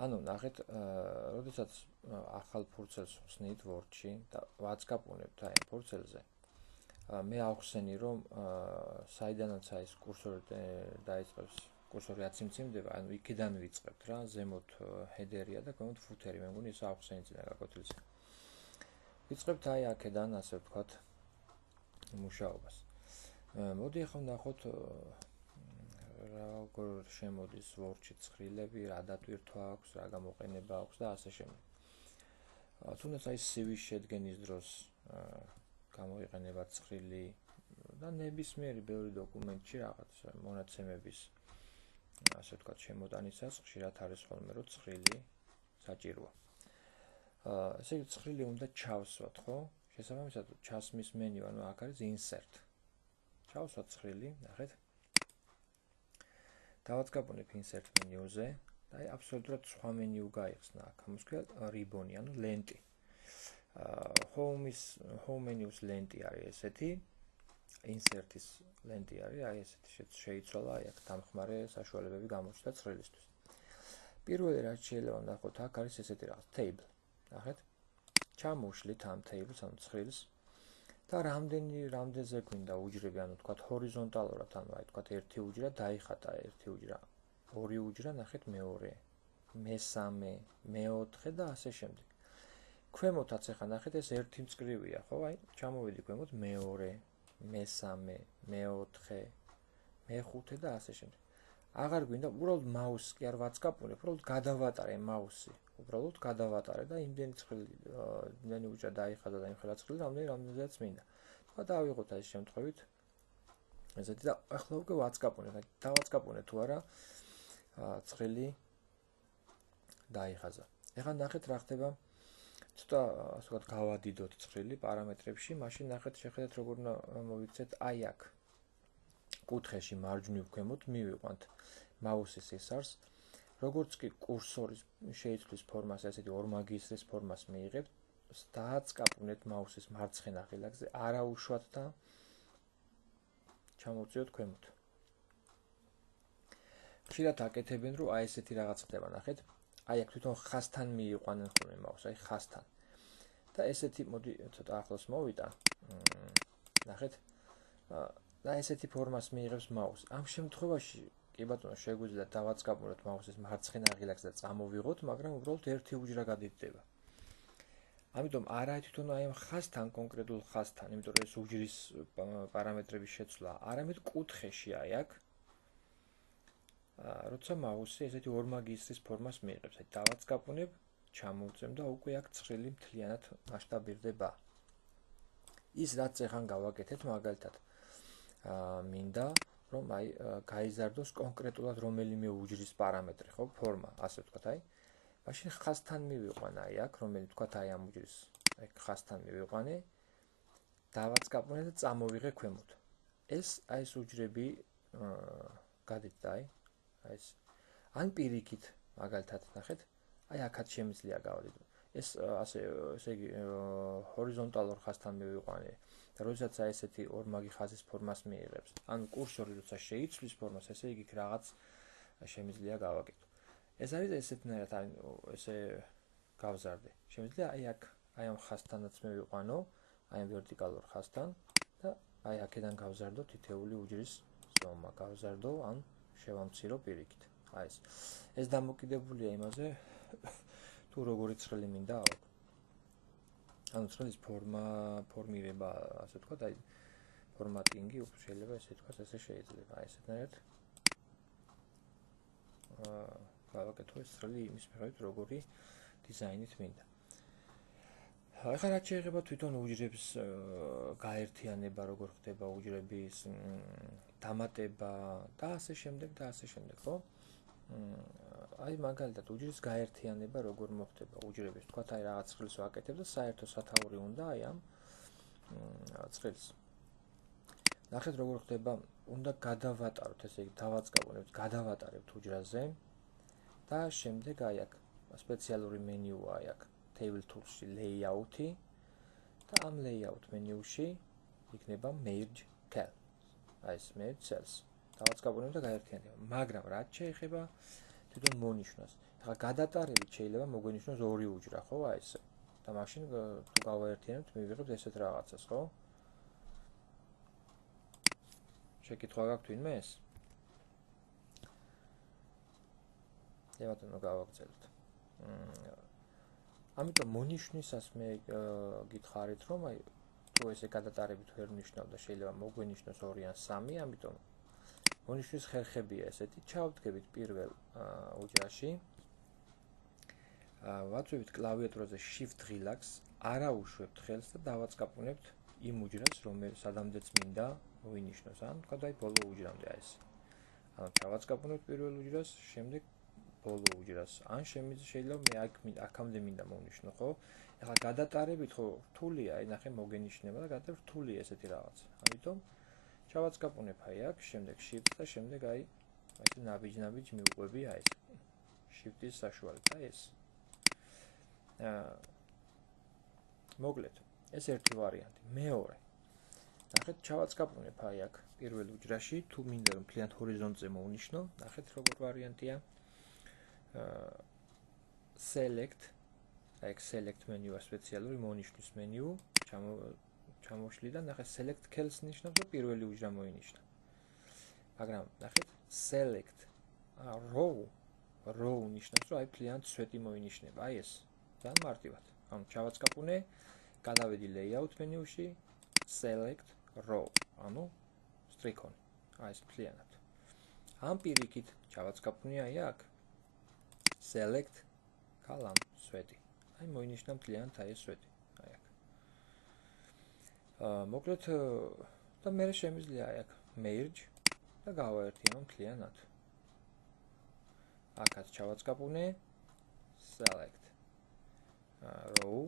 ანუ ნახეთ, როდესაც ახალ ფურცელს ხსნით Word-ში და ვაწყაპუნებთ აი ფურცელზე, მე ავხსენი, რომ საიდანაც ის კურსორი დაიწყებს, კურსორი აციმციმდება, ანუ იქიდან ვიწყებთ რა, ზემოთ ჰედერია და ქვემოთ ფუთერი, მე მგონი ის ავხსენი წინა გაკვეთილზე. ვიწყებთ აი აქედან, ასე ვთქვათ, მუშაობას. მოდი ახლა ვნახოთ როგორ შემოდის Word-ში ცხრილები, რა დატვირთვა აქვს, რა გამოყენება აქვს და ასე შემდეგ. თუნდაც აი CV-ს შედგენის დროს გამოიყენება ცხრილი და ნებისმიერი ბევრი დოკუმენტში რაღაც მონაცემების, ასე ვთქვათ, შემოტანისას ხშირად არის ხოლმე რომ ცხრილი საჭიროა. ესე იგი ცხრილი უნდა ჩავსვათ, ხო? შესაბამისად ჩასმის მენიუ, ანუ აქ არის insert. ჩავსვათ ცხრილი, ნახეთ. დავაწყაპუნებ insert მენიუზე და აი აბსოლუტურად სხვა მენიუ გაიხსნა აქ. ამას ქვია ribbon-ი, ანუ ლენტი. home menu-ს ლენტი არის ესეთი, insert-ის ლენტი არის აი ესეთი, შეიცვალა აი აქ დამხმარე საშუალებები გამოჩნდა ცხრილისთვის. პირველი რაც შეიძლება ვნახოთ აქ არის ესეთი რაღაც table. ნახეთ. ჩამოვშლით ამ table-ს, ანუ ცხრილს და რამდენზე გვინდა უჯრები, ანუ თქვათ ჰორიზონტალურად, ანუ აი თქვათ ერთი უჯრა დაიხატა, ერთი უჯრა, ორი უჯრა, ნახეთ მეორე, მესამე, მეოთხე და ასე შემდეგ. ქვემოთაც ახლა ნახეთ ეს ერთი მწკრივია, ხო? აი ჩამოვიდი ქვემოთ მეორე, მესამე, მეოთხე, მეხუთე და ასე შემდეგ. აღარ გვინდა უბრალოდ მაუსს კი არ ვაწყაპუნებ, უბრალოდ გადავატარე მაუსი, უბრალოდ გადავატარე და იმდენი უჯრა დაიხატა და იმხელა ცხრილი, რამდენზეც მინდა. თქვა დავიღოთ აი ეს შემთხვევით ესეთი და ახლა უკვე ვაწყაპუნებ, დავაწყაპუნე თუ არა ცხრილი დაიხაზა. ეხლა ნახეთ რა ხდება. ცოტა ასე ვთქვათ გავადიდოთ ცხრილი პარამეტრებში, მაშინ ნახეთ შეხედეთ როგორ უნდა მოვიქცეთ აი აქ. კუთხეში მარჯვნივ ქვემოთ მივიყვანთ მაუსის ისარს. როგორც კი კურსორის შეიცვლის ფორმას, ესეთი ორმაგისტრის ფორმას მიიღებთ, დააწყაპუნეთ მაუსის მარცხენა ღილაკზე, არაუშვათ და ჩამოვწიოთ ქვემოთ. ხშირად აკეთებენ, რომ აი ესეთი რაღაც ხდება, ნახეთ. აი აქ თვითონ ხაზთან მიიყვანენ ხოლმე მაუსს, აი ხაზთან. და ესეთი მოდი ცოტა ახლოს მოვიტან. ნახეთ. და ესეთი ფორმას მიიღებს მაუსი. ამ შემთხვევაში კი ბატონო შეგვიძლია დავაწყაპუნოთ მაუსის მარცხენა ღილაკს და წამოვიღოთ, მაგრამ უბრალოდ ერთი უჯრა გადიდება. ამიტომ არა თვითონ აი ამ ხაზთან, კონკრეტულ ხაზთან, იმიტომ რომ ეს უჯრის პარამეტრების შეცვლა, არამედ კუთხეში აი აქ. როცა მაუსი ესეთი ორმაგისტრის ფორმას მიიღებს, აი დავაწყაპუნებ, ჩამოვწევ და უკვე აქ ცხრილი მთლიანად მასშტაბირდება. ის რაც ეხან გავაკეთეთ, მაგალითად, მინდა რომ აი გაიზარდოს კონკრეტულად რომელიმე უჯრის პარამეტრი, ხო, ფორმა, ასე ვთქვათ, აი. მაშინ ხაზთან მივიყვანა აი აქ, რომელიც ვთქვათ აი ამ უჯრის, აი ხაზთან მივიყვანე, დავაწყაპუნე და წამოვიღე ქვემოთ. ეს აი ეს უჯრები გადიჭდა აი ეს. ან პირიქით, მაგალითად, ნახეთ, აი აქაც შემიძლია გავადიდო. ეს ასე, ესე იგი, ჰორიზონტალურ ხაზთან მივიყვანე. და როდესაც აი ესეთი ორმაგი ხაზის ფორმას მიიღებს, ანუ კურსორი როცა შეიცვლის ფორმას, ესე იგი რაღაც შემიძლია გავაკეთო. ეს არის ესეთნაირად, აი ესე გავზარდე. შემიძლია აი აქ, აი ამ ხაზთანაც მივიყვანო, აი ამ ვერტიკალურ ხაზთან და აი აქედან გავზარდო თითეული უჯრის ზომა, გავზარდო ან შევამცირო პირიქით. აი ეს. ეს დამოკიდებულია იმაზე, თუ როგორი ცხრილი მინდა ავიღო. ანუ ცხრილის ფორმირება, ასე ვთქვათ, აი ფორმატინგი შეიძლება ესე ვთქვათ, ესე შეიძლება. აი ესეთნაირად გავაკეთო ეს ცხრილი იმის მიხედვით, როგორი დიზაინით მინდა. ახლა რაც შეიძლება თვითონ უჯრების გაერთიანება, როგორ ხდება უჯრების დამატება და ასე შემდეგ და ასე შემდეგ, ხო? აი მაგალითად უჯრის გაერთიანება როგორ მოხდება უჯრების, თქვათ აი რაღაც ცხრილს ვაკეთებ და საერთო სათაური უნდა აი ამ ცხრილს. ნახეთ როგორ ხდება, უნდა გადავატაროთ, ესე იგი დავაწყაპუნებთ, გადავატარებთ უჯრაზე და შემდეგ აი აქ სპეციალური მენიუა აი აქ table tools-ში layout-ი და ამ layout მენიუში იქნება merge cells. აი ეს merge cells. დავაწყაპუნებთ და გაერთიანდება. მაგრამ რაც შეეხება თვითონ მონიშნოს. ახლა გადატარებით შეიძლება მოგვენიშნოს ორი უჯრა, ხო, აი ესე. და მაშინ თუ გავაერთიანებთ, მივიღებთ ესეთ რაღაცას, ხო? შეკითხვა გაქვთ ვინმე ეს? ევატონო გავაგრძელებთ. ამიტომ მონიშნვისას მე გითხარით, რომ აი თუ ესე გადატარებით ვერ ნიშნავ და შეიძლება მოგვენიშნოს 2 ან 3, ამიტომ მონიშნვის ხერხებია ესეთი, ჩავდგებით პირველ უჯრაში. ვაწვევით კლავიატურაზე Shift ღილაკს, არაუშვებთ ხელს და დავაწყაპუნებთ იმ უჯრას, სადამდეც მინდა ვინიშნოს, ან თქვა აი ბოლო უჯრამდე აი ეს. ანუ ჩავაწყაპუნებთ პირველ უჯრას, შემდეგ ბოლო უჯრას. ან შეიძლება მე აქამდე მინდა მოვნიშნო, ხო? ახლა გადატარებით ხო რთულია, აი ნახე მოგენიშნება და გადატარებით რთულია ესეთი რაღაც. ამიტომ ჩავაწყაპუნებ აი აქ, შემდეგ Shift და შემდეგ აი ესე ნაბიჯ მივყვები აი ეს. Shift-ის საშუალებით აი ეს. მოკლედ, ეს ერთი ვარიანტი. მეორე. ნახეთ, ჩავაწყაპუნებ აი აქ პირველ უჯრაში, თუ მინდა რომ მთლიანად ჰორიზონტზე მოვნიშნო, ნახეთ როგორ ვარიანტია. Select, აი Select მენიუა სპეციალური მონიშნვის მენიუ, ჩამოშლი და ნახეთ Select Cells ნიშნავს, რომ პირველი უჯრა მოინიშნა. მაგრამ ნახეთ Select Row ნიშნავს, რომ აი მთლიანად სვეტი მოინიშნება, აი ეს. ძალიან მარტივად. ანუ ჩავაწყაპუნე, გადავედი Layout მენიუში, Select Row, ანუ სტრიქონი. აი ეს მთლიანად. ამ პირიქით ჩავაწყაპუნე აი აქ Select Column სვეტი. აი მოინიშნა მთლიანად აი ეს სვეტი. აი აქ. მოკლედ და მე შემიძლია აი აქ Merge და გავაერთიანო მთლიანად. აქაც ჩავაწყაპუნე Select Row.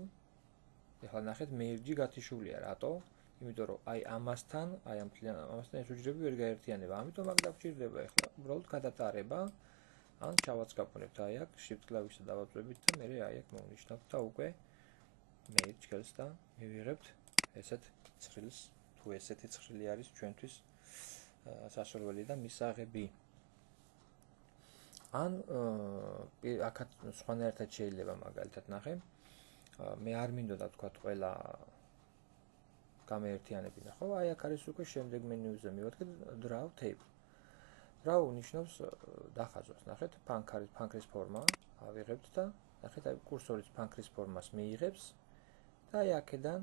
ეხლა ნახეთ Merge გათიშულია, რატო? იმიტომ რომ აი ამასთან ეს უჯრები ვერ გაერთიანება. ამიტომ აქ დაგჭირდება ეხლა უბრალოდ გადატარება. ან ჩავაწყაპუნებთ აი აქ Shift კლავიშზე დავაწვევით და მე აი აქ მოვნიშნავთ და უკვე Merge Cells და მივიღებთ ესეთ ცხრილს, თუ ესეთი ცხრილი არის ჩვენთვის სასურველი და მისაღები. ან აქაც სხვანაირად შეიძლება მაგალითად ნახე. მე არ მინდოდა თქვა ყველა გამეერთიანებინა, ხო? აი აქ არის უკვე შემდეგ მენიუზე მივადგეთ Draw Table. Draw ნიშნავს დახაზვას, ნახეთ, ფანქრის ფორმა ავიღებთ და ნახეთ აი კურსორის ფანქრის ფორმას მიიღებს და აი აქედან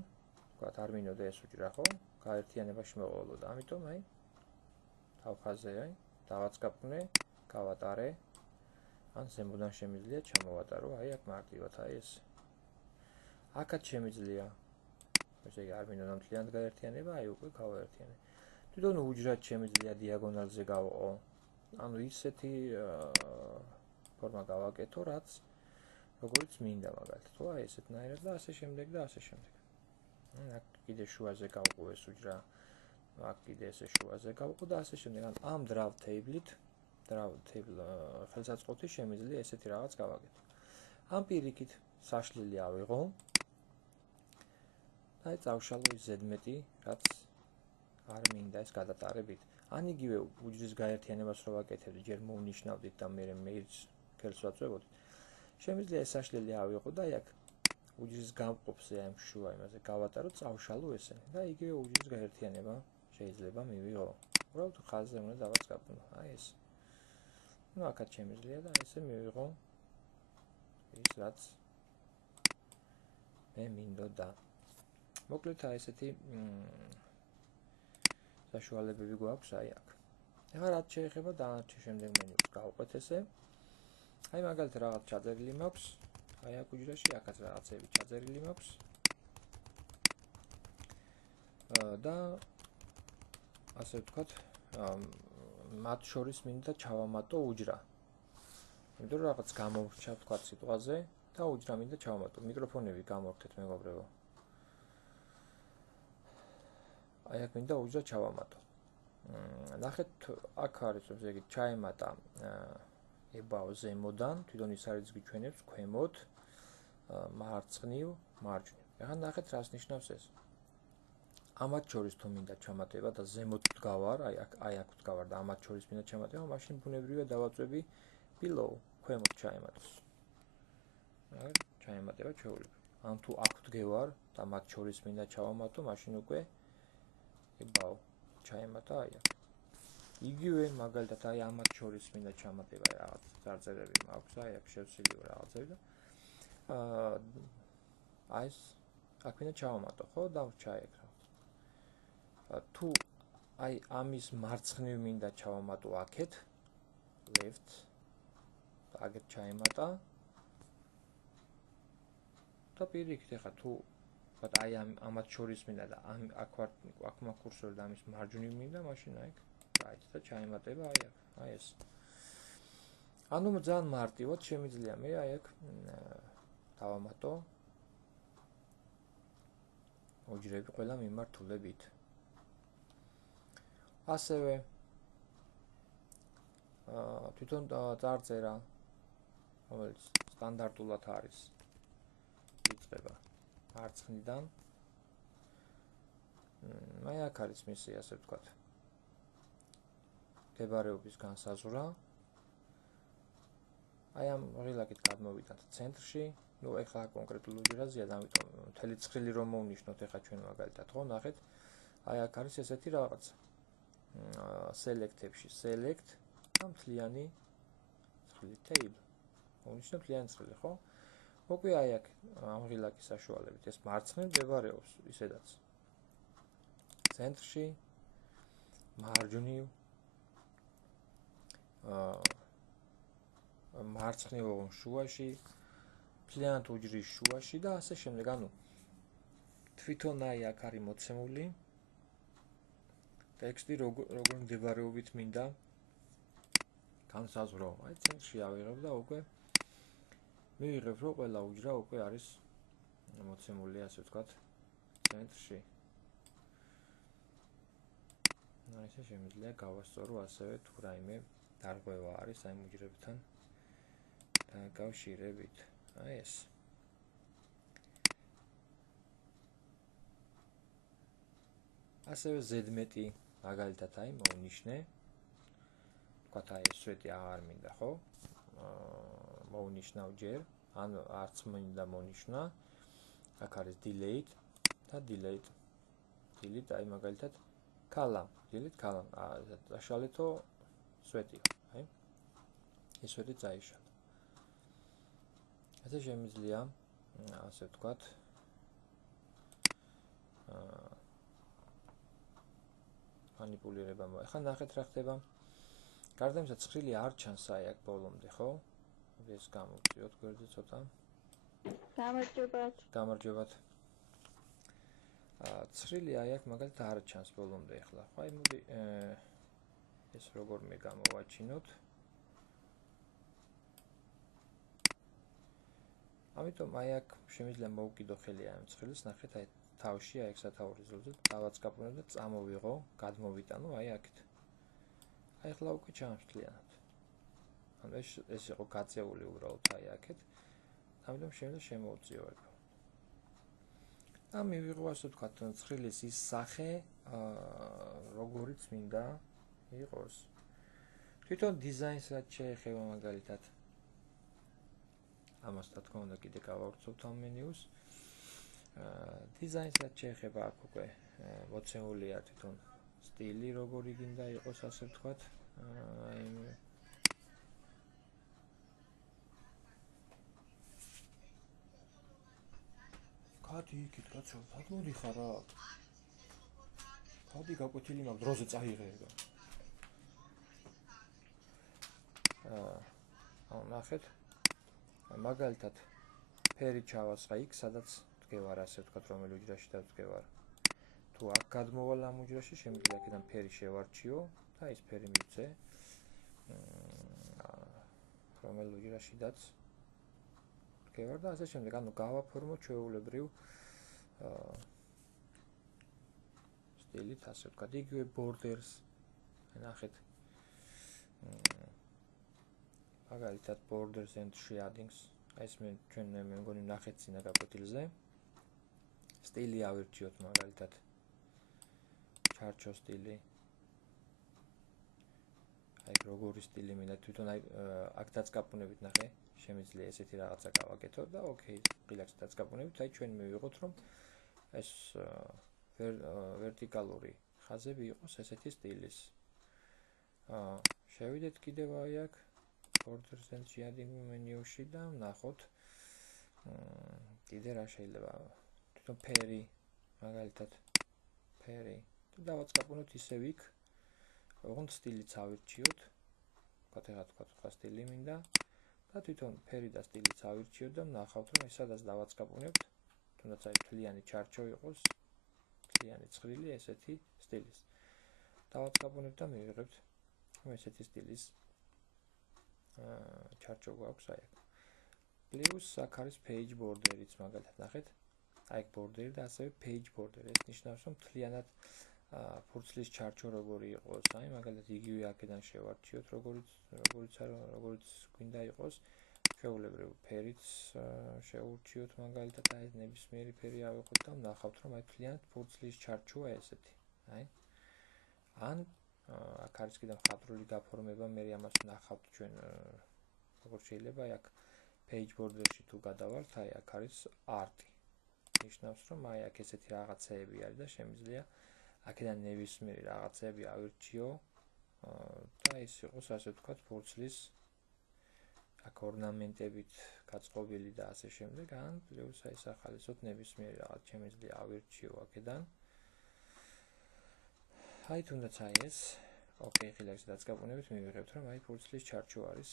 თქვა არ მინდოდა ეს უჯრა, ხო? გაერთიანებაში მოყოლოდა. ამიტომ აი თავხაზე აი დავაწყაპუნე, გავატარე, ან ზემოდან შემიძლია ჩამოვატარო აი აქ მარტივად აი ეს. აქაც შემიძლია ესე იგი არ მინდოდა მთლიანად გაერთიანება, აი უკვე გავაერთიანე. თვითონ უჯრად შემიძლია დიაგონალზე გავყო. ანუ ისეთი ფორმა გავაკეთო, რაც როგორც მინდა მაგალითად, ხო, აი ესეთნაირად და ასე შემდეგ და ასე შემდეგ. აქ კიდე შუაზე გავყო ეს უჯრა, აქ კიდე ესე შუაზე გავყო და ასე შემდეგ. ამ Draw Table ხელსაწყოთი შემიძლია ესეთი რაღაც გავაკეთო. ამ პირიქით საშლელი ავიღო. აი წავშალო ის ზედმეტი, რაც არ მინდა ეს გადატარებით. ან იგივე უჯრის გაერთიანებას რო ვაკეთებდი, ჯერ მოვნიშნავდით და მე Merge Cells ვაწვევოდით. შემიძლია ეს საშლელი ავიღო და აი აქ უჯრის გამყოფზე აი შუა იმაზე გავატარო, წავშალო ესენი და იგივე უჯრის გაერთიანება შეიძლება მივიღო. უბრალოდ ხაზზე უნდა დავაწყაპუნო. აი ეს. ну აქაც შემიძლია და ესე მივიღო ის რაც მე მინდოდა. მოკლედ აი ესეთი საშუალებები გვაქვს აი აქ. ეხლა რაც შეეხება დანარჩენ შემდეგ მენიუს გავყვეთ ესე. აი მაგალითად რაღაც ჩაწერილი მაქვს. აი აქ უჯრაში აქაც რაღაცები ჩაწერილი მაქვს. და ასე ვთქვათ, მათ შორის მინდა ჩავამატო უჯრა. იმიტომ რომ რაღაც გამორჩა ვთქვათ სიტყვაზე და უჯრა მინდა ჩავამატო. მიკროფონები გამორთეთ მეგობრებო. აი აქ მინდა უჯრა ჩავამატო. ნახეთ აქ არის ესე იგი ჩაემატა ებაო ზემოდან, თვითონ ის არის გიჩვენებს ქვემოთ, მარცხნივ, მარჯვნივ. ახლა ნახეთ რას ნიშნავს ეს. ამათ შორის თუ მინდა ჩამატება და ზემოთ ვდგავარ, აი აქ ვდგავარ და ამათ შორის მინდა ჩამატება, მაშინ ბუნებრივია დავაწვევი below. ქვემოთ ჩაემატოს. ჩაემატება ჩვეულები. ან თუ აქ ვდგევარ და მათ შორის მინდა ჩავამატო, მაშინ უკვე ებაო, ჩაემატა აი აქ. იგივე მაგალითად აი ამათ შორის მინდა ჩამატება რაღაც წარწერები მაქვს, აი აქ შევცვლი რაღაცები და აი ეს აქ მინდა ჩავამატო, ხო? და ჩაეკრა. თუ აი ამის მარცხნივ მინდა ჩავამატო აქეთ, left და აქეთ ჩაემატა და პირიქით ახლა თუ აი ამათ შორის მინდა და აქ მაქვს კურსორი და ამის მარჯვნივ მინდა, მაშინ აი right და ჩაემატება აი აქ, აი ეს. ანუ ძალიან მარტივად შემიძლია მე აი აქ დავამატო ოჯრები ყველა მიმართულებით. ასევე თვითონ წარწერა, რომელიც სტანდარტულად არის იწყება მარცხნიდან. აი აქ არის მისი ასე ვთქვათ მდებარეობის განსაზღვრა. აი ამ ღილაკით გადმოვიდათ ცენტრში. ნუ ეხლა კონკრეტულ ოჯრაზეა, ამიტომ მთელი ცხრილი რომ მოვნიშნოთ ეხლა ჩვენ მაგალითად, ხო, ნახეთ. აი აქ არის ესეთი რაღაც select-ებში, select და მთლიანი ცხრილი table. მოვნიშნოთ მთლიანი ცხრილი, ხო? უკვე აი აქ ამ ღილაკის საშუალებით ეს მარცხნივ მდებარეობს ისედაც. ცენტრში, მარჯვნივ, მარცხნივ შუაში, მთლიანად უჯრის შუაში და ასე შემდეგ. ანუ თვითონ აი აქ არის მოცემული ტექსტი როგორ მდებარეობით მინდა განსაზღვრო. აი ცენტრში ავიღებ და უკვე მივიღებ, რომ ყველა უჯრა უკვე არის მოცემული, ასე ვთქვათ, ცენტრში. აი ესე შემიძლია გავასწორო ასევე თუ რაიმე დარღვევა არის აი უჯრებთან დაკავშირებით. აი ეს. ასევე ზედმეტი მაგალითად აი მოვნიშნე. თქვათ აი ეს სვეტი აღარ მინდა, ხო? მოვნიშნავ ჯერ, ან არც მინდა მონიშნა. აქ არის delete და delete. delete აი მაგალითად column, delete column. დაშალეთო სვეტი, აი. ეს სვეტი წაიშალა. ასე შემიძლია, ასე ვთქვათ, მანიპულირება. ახლა ნახეთ რა ხდება. გარდა იმისა, ცხრილი არ ჩანს აი აქ ბოლომდე, ხო? ეს გამოვწიოთ გვერდზე ცოტა. გამარჯობათ. ცხრილი აი აქ მაგალითად არ ჩანს ბოლომდე ახლა. ხო, აი მოდი ეს როგორ მე გამოვაჩინოთ. ამიტომ აი აქ შემიძლია მოვკიდო ხელი ამ ცხრილს, ნახეთ აი თავში აი ეს სათაურის ზოლზე დავაწყაპუნებ და წამოვიღო, გადმოვიტანო აი აქეთ. აი ახლა უკვე ჩანს მთლიანად. ანუ ეს იყო გაწეული უბრალოდ აი აქეთ. ამიტომ შემიძლია შემოვწიო ეგ. და მივიღო ასე ვთქვათ ცხრილის ის სახე, როგორიც მინდა იყოს. თვითონ დიზაინს რაც შეეხება მაგალითად ამას რა თქმა უნდა კიდე გავავრცობთ ამ მენიუს. დიზაინს რაც შეეხება აქ უკვე მოცემულია თვითონ სტილი როგორი გინდა იყოს ასე ვთქვათ. კადი იქით კაცო, სად მოდიხარ რა? კადი გაკვეთილი მაგ დროზე წაიღე ეგა. ნახეთ. მაგალითად ფერი ჩავასხა იქ, სადაც ვდგევარ, ასე ვთქვათ, რომელი უჯრაში დავდგევარ. თუ აქ გადმოვალ ამ უჯრაში, შემიძლია აქედან ფერი შევარჩიო და ის ფერი მივცე. რომელი უჯრაშიდაც ვდგევარ და ასე შემდეგ. ანუ გავაფორმო ჩვეულებრივ სტილით, ასე ვთქვათ, იგივე borders. ნახეთ. მაგალითად borders and shadings. ეს ჩვენ მე მგონი ნახეთ წინა გაკვეთილზე. სტილი ავირჩიოთ მაგალითად. ჩარჩო სტილი. აი როგორი სტილი მინდა თვითონ აი აქ დაწკაპუნებით ნახე შემიძლია ესეთი რაღაცა გავაკეთო და ოკეი ღილაკს დაწკაპუნებით აი ჩვენ მივიღოთ რომ ეს ვერტიკალური ხაზები იყოს ესეთი სტილის შევიდეთ კიდევ აი აქ borders and shading menu-ში და ვნახოთ კიდე რა შეიძლება თვითონ ფერი მაგალითად ფერი და დავაწყაპუნოთ ისევ იქ ოღონდ სტილიც ავირჩიოთ თქვა სტილი მინდა და თვითონ ფერი და სტილიც ავირჩიოთ და ვნახავთ რომ ეს სადაც დავაწყაპუნებთ თუნდაც აი თლიანი ჩარჩო იყოს თლიანი ცხრილი ესეთი სტილის დავაწყაპუნებთ და მივიღებთ რომ ესეთი სტილის ჩარჩო გვაქვს აი აქ პლუს აქ არის page border-იც მაგალითად ნახეთ აი აქ border-ი და ასევე page border ეს ნიშნავს რომ თლიანად ფურცლის ჩარჩო როგორი იყოს აი მაგალითად იგივე აქედან შევარჩიოთ როგორც გვინდა იყოს შეუულებრივ ფერიც შეურჩიოთ მაგალითად აი ნებისმიერი ფერი ავიღოთ და ვნახავთ რომ აი თლიანად ფურცლის ჩარჩოა ესეთი აი ან აქ არის კიდევ მხატვრული გაფორმება მე ამას ვნახავთ ჩვენ როგორც შეიძლება აი აქ page border-ში თუ გადავართ აი აქ არის art ნიშნავს რომ აი აქ ესეთი რაღაცეები არის და შემიძლია აქედან ნებისმიერი რაღაცეები ავირჩიო და ის იყოს ასე ვთქვათ ფურცლის აქ ორნამენტებით გაწყობილი და ასე შემდეგ ან პლუს აი სახალისოდ ნებისმიერი რაღაც შემიძლია ავირჩიო აქედან აი თუნდაც აი ეს ოკეი ღილაკს დაწკაპუნებით მივიღებთ რომ აი ფურცლის ჩარჩო არის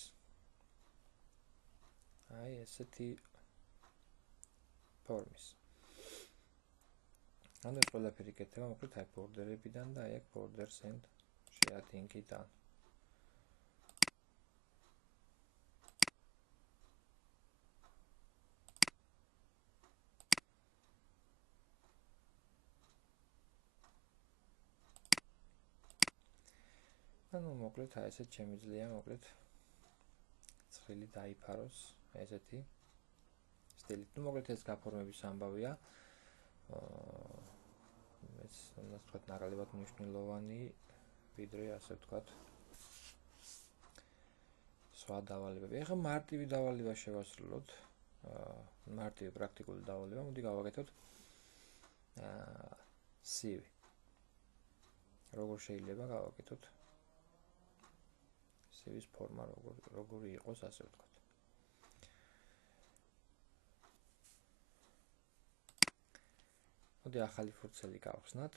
აი ესეთი ფორმის ანუ ეს ყველაფერი კეთება მოკლედ აი ბორდერებიდან და აი აქ borders and shading-იდან ანუ მოკლედ აი ესეთ შემიძლია მოკლედ ცხრილი დაიფაროს ესეთი სტილით ну მოკლედ ეს გაფორმების ამბავია ეს უნდა ვთქვათ ნაკლებად მნიშვნელოვანი ვიდრე ასე ვთქვათ სხვა დავალებები ეხლა მარტივი დავალება შევასრულოთ მარტივი პრაქტიკული დავალება მოდი გავაკეთოთ სივი როგორ შეიძლება გავაკეთოთ სივის ფორმა როგორი იყოს ასე ვთქვათ მოდი ახალი ფურცელი გავხსნათ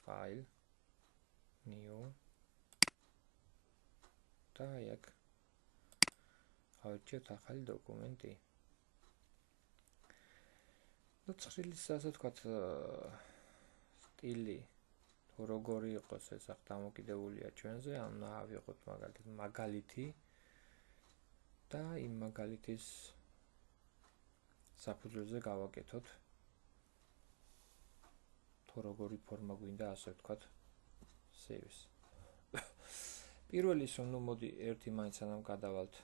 file new და აი აქ ავირჩიოთ ახალი დოკუმენტი და ცხრილის ასე ვთქვათ სტილი თუ როგორი იყოს ეს ახ დამოკიდებულია ჩვენზე ან ავიღოთ მაგალითად მაგალითი და იმ მაგალითის საფუძველზე გავაკეთოთ როგორი ფორმა გვინდა ასე ვთქვათ სივის პირველი ის რომ მოდი ერთი მაინც ანამ გადავალთ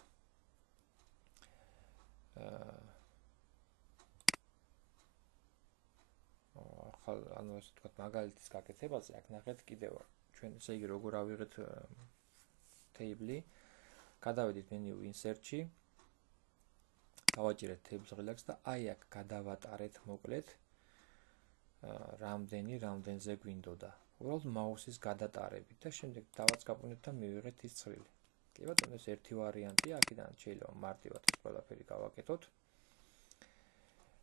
ახალ ანუ ასე ვთქვათ მაგალითის გაკეთებაზე აქ ნახეთ კიდევ ჩვენ ესე იგი როგორ ავიღეთ table-ი გადავედით menu insert-ში დავაჭირეთ table ღილაკს და აი აქ გადავატარეთ მოკლედ რამდენზე გვინდოდა. უბრალოდ მაუსის გადატარებით და შემდეგ დავაწყაპუნებთ და მივიღეთ ის ცხრილი. კი ბატონო, ეს ერთი ვარიანტია, აქედან შეიძლება მარტივად ეს ყველაფერი გავაკეთოთ.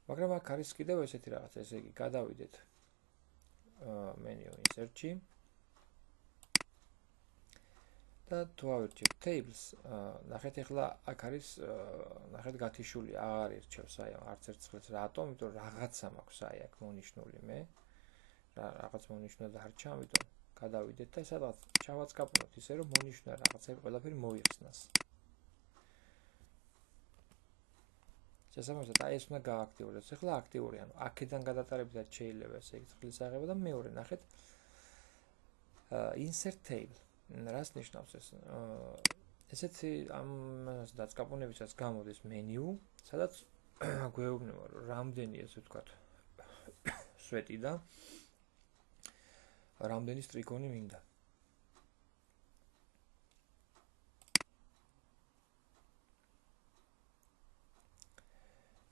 მაგრამ აქ არის კიდევ ესეთი რაღაც, ესე იგი, გადავიდეთ menu insert-ში და თუ ავირჩიეთ tables, ნახეთ ახლა აქ არის ნახეთ გათიშული აღარ ირჩევს აი არც ერთ ცხრილს რატომ? იმიტომ რაღაცა მაქვს აი აქ მონიშნული მე. რაღაც მონიშნული დარჩა, ამიტომ გადავიდეთ და სადღაც ჩავაწყაპუნოთ ისე რომ მონიშნული რაღაცები ყველაფერი მოიხსნას. შესაბამისად აი ეს უნდა გააქტიურდეს. ახლა აქტიური, ანუ აქედან გადატარებითაც შეიძლება ესე იგი ცხრილის აღება და მეორე ნახეთ insert table რას ნიშნავს ეს? ესეთი ამას დაწყაპუნებისას გამოდის მენიუ, სადაც გვეუბნება რომ რამდენი ესე ვთქვათ სვეტი და რამდენი სტრიქონი მინდა.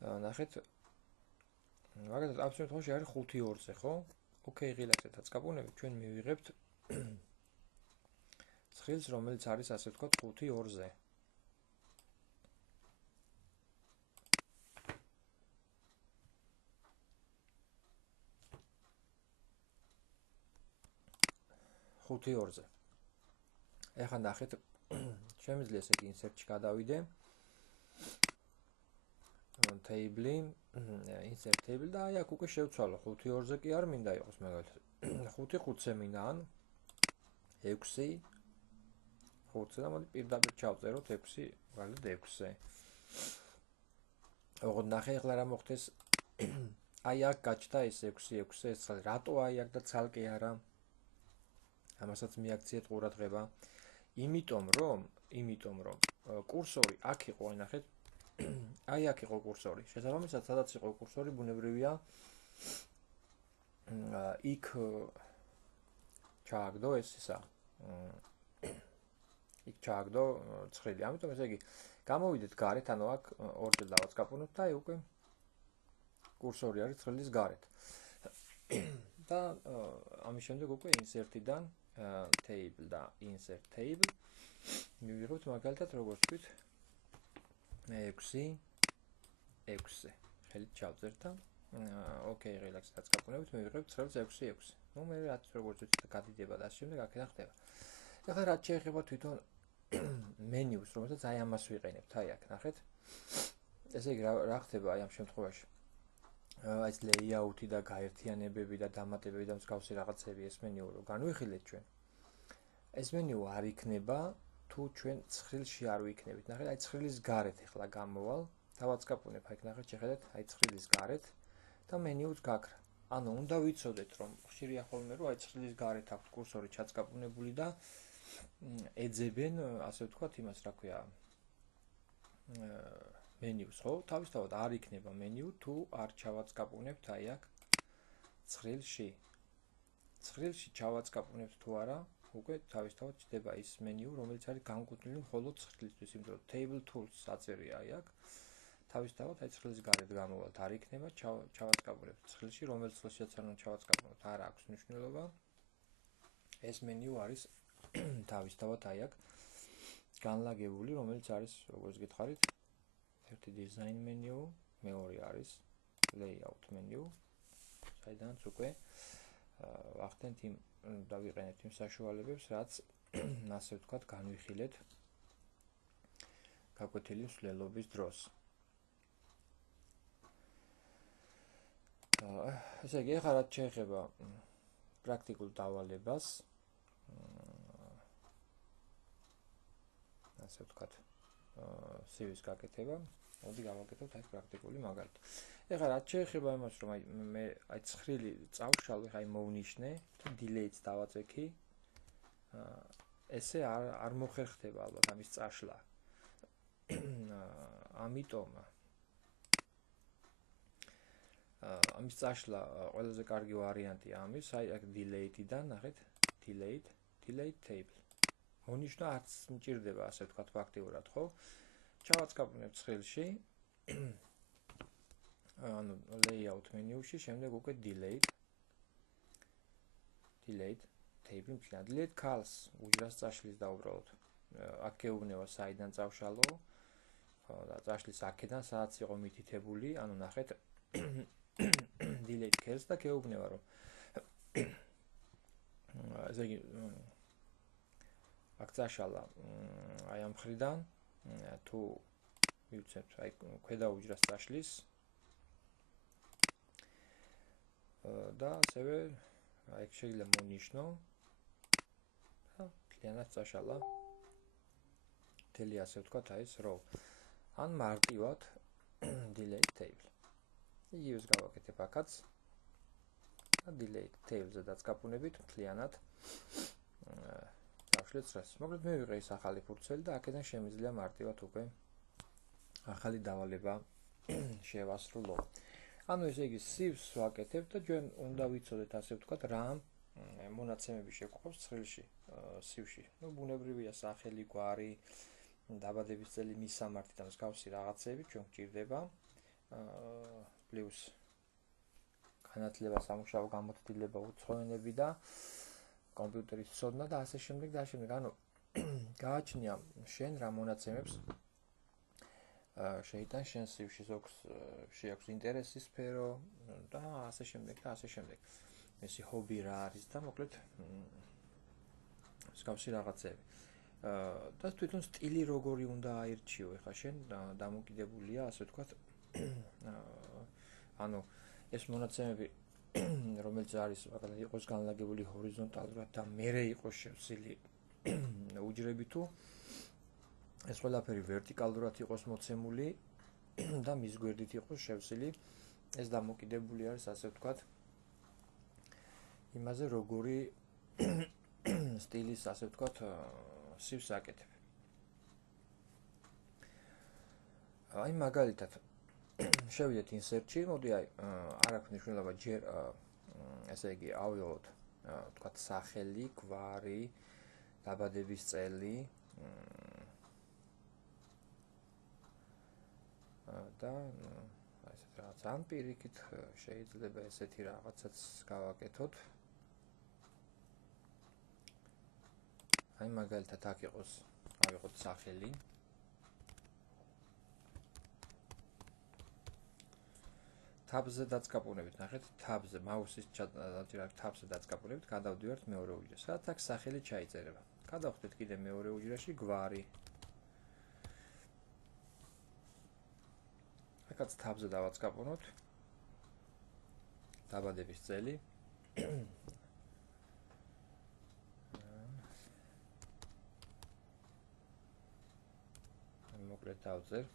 ნახეთ, მაგალითად ამ შემთხვევაში არის 5-2-ზე, ხო? ოკეი, ღილაკზე დაწყაბუნებით ჩვენ მივიღებთ ცხრილს, რომელიც არის ასე ვთქვათ 5-2-ზე. ეხლა ნახეთ, შემიძლია ესე იგი ინსერტში გადავიდე. table, insert table და აი აქ უკვე შევცვალო 5-2-ზე კი არ მინდა იყოს მაგალითად. 5-5-ზე მინდა ან 6 5-ზე და მოდი პირდაპირ ჩავწეროთ 6 მაგალითად 6-ზე. ოღონდ ნახე ახლა რა მოხდეს. აი აქ გაჩნდა ეს 6-6-ზე ეს ხალხი რატო აი აქ და ცალკე არა? ამასაც მიაქციეთ ყურადღება. იმიტომ რომ კურსორი აქ იყო, ნახეთ. აი აქ იყო კურსორი. შესაბამისად, სადაც იყო კურსორი, ბუნებრივია იქ ჩააგდო ეს ისა. იქ ჩააგდო ცხრილი. ამიტომ ესე იგი გამოვიდეთ გარეთ, ანუ აქ ორჯერ დავაწყაპუნოთ და აი უკვე კურსორი არის ცხრილის გარეთ. და ამის შემდეგ უკვე insert-დან table და insert table მივიღებთ მაგალითად როგორც ვთქვით 6-6-ზე. ხელით ჩავწერთ და ოკეი, ღილაკს დაწყაპუნებით, მივიღებთ ცხრილს 6-6. ნუ მე რაც როგორც ვთქვით გადიდება და ამ შემდეგ აქედან ხდება. ეხლა რაც შეეხება თვითონ მენიუს, რომელსაც აი ამას ვიყენებთ, აი აქ ნახეთ. ესე იგი რა ხდება აი ამ შემთხვევაში? აი ეს layout-ი და გაერთიანებები და დამატებები და მსგავსი რაღაცები ეს მენიუ რო განვიხილეთ ჩვენ. ეს მენიუ არ იქნება თუ ჩვენ ცხრილში არ ვიქნებით. ნახეთ, აი ცხრილის გარეთ ახლა გამოვალ, დავაწყაპუნებ აი ნახეთ, შეხედეთ, აი ცხრილის გარეთ და მენიუც გაქრა. ანუ უნდა ვიცოდეთ რომ ხშირია ხოლმე რომ აი ცხრილის გარეთ აქვს კურსორი ჩაწყაპუნებული და ეძებენ ასე ვთქვათ იმას რა ქვია მენიუს, ხო? თავისთავად არ იქნება მენიუ თუ არ ჩავაწყაპუნებთ აი აქ ცხრილში. ცხრილში ჩავაწყაპუნებთ თუ არა, უკვე თავისთავად ჩდება ის მენიუ, რომელიც არის განკუთვნილი მხოლოდ ცხრილისთვის, იმიტომ რომ table tools აწერია აი აქ. თავისთავად აი ცხრილის გარეთ გამოვალთ, არ იქნება ჩავაწყაპუნებთ ცხრილში, რომელიც ცხრილშიც არ უნდა ჩავაწყაპუნოთ, არ აქვს მნიშვნელობა. ეს მენიუ არის თავისთავად აი აქ განლაგებული, რომელიც არის, როგორც გითხარით, ერთი design menu, მეორე არის layout menu, საიდანაც უკვე ვახდენთ იმ დავიყენებთ იმ საშუალებებს, რაც ასე ვთქვათ, განვიხილეთ გაკვეთილი მსვლელობის დროს. ესე იგი, ახლა რაც შეეხება პრაქტიკულ დავალებას, ასე ვთქვათ, CV-ს გაკეთება, მოდი გავაკეთოთ აი პრაქტიკული მაგალითი. ეხლა რაც შეეხება იმას, რომ მე აი ცხრილი წავშალ, ეხლა აი მოვნიშნე, delete-ს დავაწექი. ესე არ მოხერხდება ალბათ ამის წაშლა. ამიტომ ამის წაშლა ყველაზე კარგი ვარიანტია ამის, აი აქ delete-დან, ნახეთ, delete table. მონიშნა არც მჭირდება, ასე ვთქვათ, ფაქტიურად, ხო? ჩავაწყაპუნებ ცხრილში. ანუ layout menu-ში, შემდეგ უკვე delete table მთლიან. delete calls უჯრას წაშლის და უბრალოდ აქ გეუბნება საიდან წავშალო. ხო, და წაშლის აქედან სადაც იყო მითითებული, ანუ ნახეთ delete calls და გეუბნება რომ ესე იგი აქ წაშალა აი ამ მხრიდან თუ მივცემთ აი ქვედა უჯრას წაშლის და ასევე აი შეიძლება მონიშნო და მთლიანად წაშალა მთელი ასე ვთქვათ აი ეს row ან მარტივად delete table. იგივეს გავაკეთებ აქაც და delete table-ზე დაწყაპუნებით მთლიანად წავშლით ცხრილს. მოკლედ მივიღე ეს ახალი ფურცელი და აქედან შემიძლია მარტივად უკვე ახალი დავალება შევასრულო. ანუ ესე იგი CV-ს ვაკეთებ და ჩვენ უნდა ვიცოდეთ ასე ვთქვათ რა მონაცემები შეგვყავს ცხრილში CV-ში. ნუ ბუნებრივია სახელი, გვარი, დაბადების წელი, მისამართი და მსგავსი რაღაცები ჩვენ გვჭირდება. პლუს განათლება, სამუშაო, გამოთვლილება, უცხოენები და კომპიუტერის ცოდნა და ასე შემდეგ და ასე შემდეგ. ანუ გააჩნია შენ რა მონაცემებს შეიტან შენ სივში შეაქვს ინტერესის სფერო და ასე შემდეგ და ასე შემდეგ. მესი ჰობი რა არის და მოკლედ მსგავსი რაღაცები. და თვითონ სტილი როგორი უნდა აირჩიო, ეხლა შენ დამოკიდებულია, ასე ვთქვათ, ანუ ეს მონაცემები რომელიც არის მაგალითად იყოს განლაგებული ჰორიზონტალურად და მერე იყოს შევსილი უჯრები თუ ეს ყველაფერი ვერტიკალურად იყოს მოცემული და მის გვერდით იყოს შევსილი, ეს დამოკიდებული არის, ასე ვთქვათ, იმაზე როგორი სტილის, ასე ვთქვათ, სივს აკეთებ. აი მაგალითად შევიდეთ ინსერტში, მოდი აი არ აქვს მნიშვნელობა ჯერ ესე იგი ავიღოთ ვთქვათ სახელი, გვარი, დაბადების წელი და აი ესეთ რაღაც ან პირიქით შეიძლება ესეთი რაღაცაც გავაკეთოთ. აი მაგალითად აქ იყოს ავიღოთ სახელი. თაბზე დაწკაპუნებით, ნახეთ, თაბზე მაუსის თაბზე დაწკაპუნებით, გადავდივართ მეორე უჯრას. სადაც აქ სახელი ჩაიწერება. გადავხდეთ კიდე მეორე უჯრაში გვარი. აქაც თაბზე დავაწყაპუნოთ. დაბადების წელი. მოკლედ დავწერ.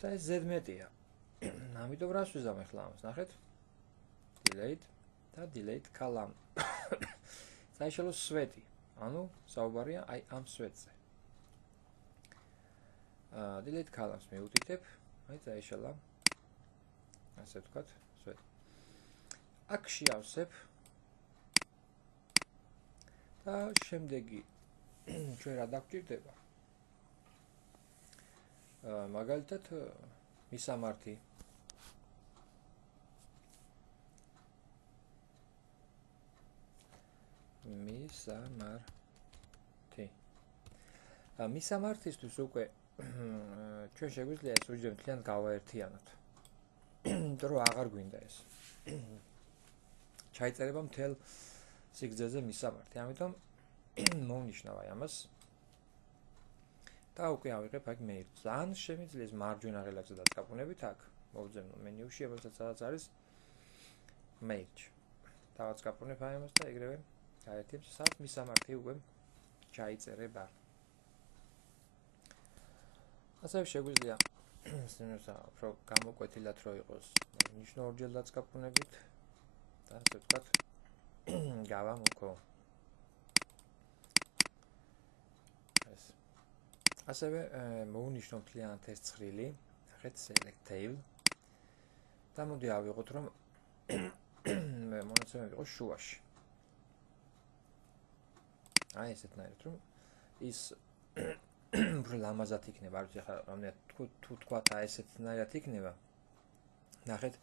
და ეს ზედმეტია. ამიტომ რას ვიზამ ახლა ამას, ნახეთ? delete და delete column. საერთოდ სვეტი. ანუ საუბარია აი ამ სვეტზე. delete columns მივუტიტებ, აი წაიშალა. ასე ვთქვათ, სვეტი. აქ შევსებ და შემდეგი ჩვენ რა დაგვჭირდება? მაგალითად მისამართი მისამართისთვის უკვე ჩვენ შეგვიძლია ეს უჯრა მთლიანად გავაერთიანოთ. იმიტომ რომ აღარ გვინდა ეს. ჩაიწერება მთელ სიგრძეზე მისამართი. ამიტომ მოვნიშნავ აი ამას. და უკვე ავიღებ აქ მეილს. ან შემიძლია ეს მარჯვენა რელაქსზე დაწკაპუნებით აქ მოვძებნო მენიუში, სადაც არის მეილში. დავაწყაპუნებ აი ამას და ეგრევე გაერთიებს, სადაც მისამართი უკვე ჩაიწერება. ასევე შეგვიძლია უფრო გამოკვეთილად რო იყოს ნიშნო ორჯერ დაწკაპუნებით და ასე ვთქვათ გავამოქო. ასევე მოვნიშნო მთლიანად ეს ცხრილი, ნახეთ select table და მოდი ავიღოთ რომ მონაცემები იყოს შუაში. აი ესეთნაირად რომ ის უფრო ლამაზად იქნება, არ ვიცი ხა რამდენად თუ თქვა და ესეთნაირად იქნება. ნახეთ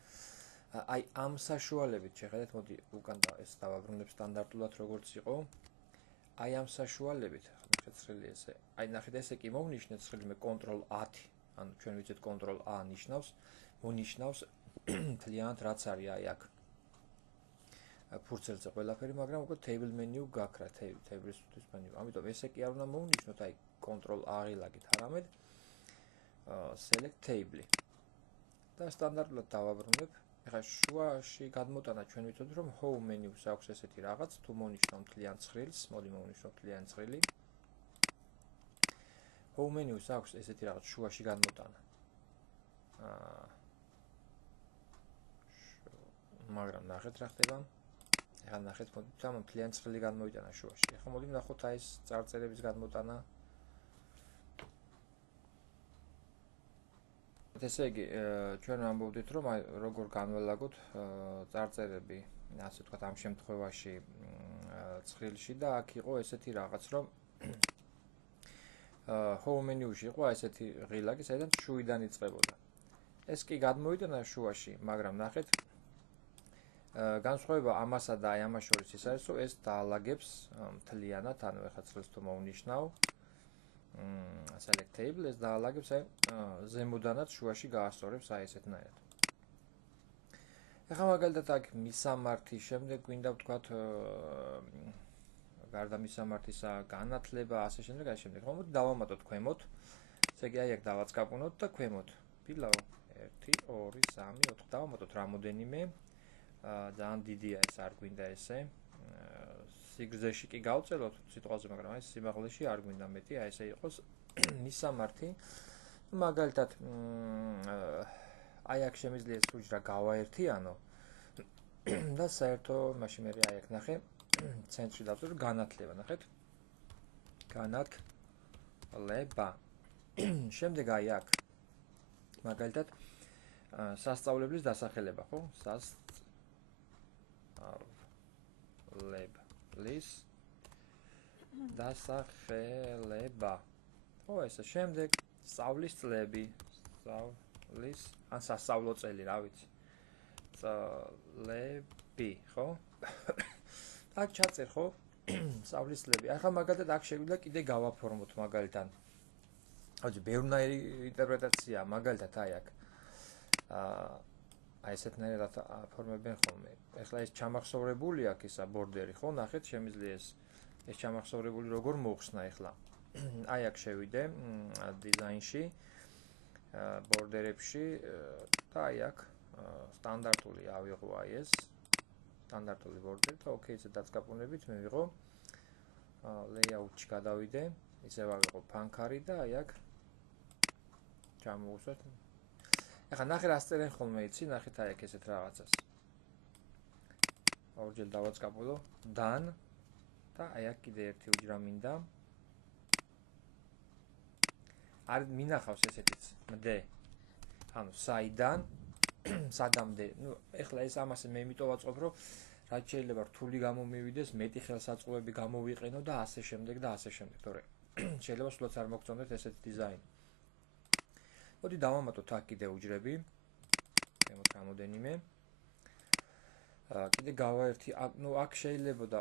აი ამ საშუალებით შეხედეთ, მოდი უკან და ეს დავაბრუნებ სტანდარტულად როგორც იყო. აი ამ საშუალებით ცხრილი ესე. აი ნახეთ ესე კი მოვნიშნეთ ცხრილი მე Ctrl 10, ანუ ჩვენ ვიცით Ctrl A ნიშნავს, მონიშნავს მთლიანად რაც არის აი აქ. ფურცელზე ყველაფერი, მაგრამ უკვე table menu გაქრა, table-ის menu. ამიტომ ესე კი არ უნდა მოვნიშნოთ აი Ctrl A ღილაკით, არამედ select table. და სტანდარტულად დავაბრუნებ. ეხლა შუაში გადმოტანა ჩვენ ვიცით რომ home menu-ს აქვს ესეთი რაღაც, თუ მოვნიშნავ მთლიან ცხრილს, მოდი მოვნიშნავ მთლიან ცხრილი. home menu-ს აქვს ესეთი რაღაც შუაში გადმოტანა. მაგრამ ნახეთ რა ხდება. ეხლა ნახეთ მოდი თამამ მთლიან ცხრილი გადმოიტანა შუაში. ეხლა მოდი ნახოთ აი ეს წარწერების გადმოტანა. ესე იგი, ჩვენ ამბობდით რომ აი როგორ განველაგოთ წარწერები, ასე ვთქვათ, ამ შემთხვევაში ცხრილში და აქ იყო ესეთი რაღაც, რომ home menu-ში იყო ესეთი ღილაკი, საიდან შუიდან იწყებოდა. ეს კი გადმოვიტანა შუაში, მაგრამ ნახეთ, განსხვავება ამასა და აი ამას შორის ის არის, რომ ეს დაალაგებს მთლიანად, ანუ ეხლა წელს თუ მოვნიშნავ select table, ეს დაალაგებს აი ზემოდანაც შუაში გაასწორებს აი ესეთნაირად. ეხლა მაგალითად აქ მისამართი, შემდეგ გვინდა ვთქვათ გარდა მისამართისა განათლება, ასე შემდეგ, ასე შემდეგ. ხომ დავამატოთ ქვემოთ. ესე იგი აი აქ დავაწყაპუნოთ და ქვემოთ. below 1 2 3 4 დავამატოთ რამოდენიმე. ძალიან დიდია ეს, არ გვინდა ესე. სიგრძეში კი გავწელოთ სიტყვაზე, მაგრამ აი სიმაღლეში არ გვინდა მეტი, აი ესე იყოს მისამართი. მაგალითად აი აქ შემიძლია ეს უჯრა გავაერთიანო და საერთო მაშინ მე აი აქ ნახე ცენტრში დავწერო განათლება, ნახეთ? განათლება. შემდეგ აი აქ მაგალითად სასწავლებლის დასახელება, ხო? სასწავლებლის დასახელება. ხო, ესე შემდეგ სწავლის წლები, სწავლის ან სასწავლო წელი, რა ვიცი. წლები, ხო? აქ ჩაწერ, ხო? სწავლის წლები. ახლა მაგალითად აქ შეგვიძლია კიდე გავაფორმოთ მაგალითად. აუჯი, ბევრნაირი ინტერპრეტაცია, მაგალითად აი აქ. აი ესეთნაირად აფორმებენ ხოლმე. ეხლა ეს ჩამახსოვრებული აქ ისა ბორდერი, ხო? ნახეთ, შემიძლია ეს ჩამახსოვრებული როგორ მოხსნა ეხლა. აი აქ შევიდე დიზაინში, ბორდერებში და აი აქ სტანდარტული ავიღო აი ეს სტანდარტული ბორდერი და ოკეიზე დაწყაპუნებით მე ვიღო layout-ში გადავიდე, ისევ ავიღო ფანქარი და აი აქ ჩამოვუსვათ. ეხლა ნახე რა წერენ ხოლმე იცი, ნახეთ აი აქ ესეთ რაღაცას. ორჯერ დავაწყაპულო done და აი აქ კიდე ერთი უჯრა მინდა. არ მინახავს ესეთიც მდე. ანუ საიდან სადამდე, ну, ეხლა ეს ამასე მე იმიტომ ვაწყობ, რომ რაც შეიძლება რთული გამომივიდეს, მეტი ხელსაწყოები გამოვიყენო და ასე შემდეგ და ასე შემდეგ, თორე შეიძლება სულაც არ მოგწონდეთ ესეთი დიზაინი. მოდი დავამატოთ აქ კიდე უჯრები. ქვემოთ რამოდენიმე. კიდე გავაერთი, ну, აქ შეიძლება და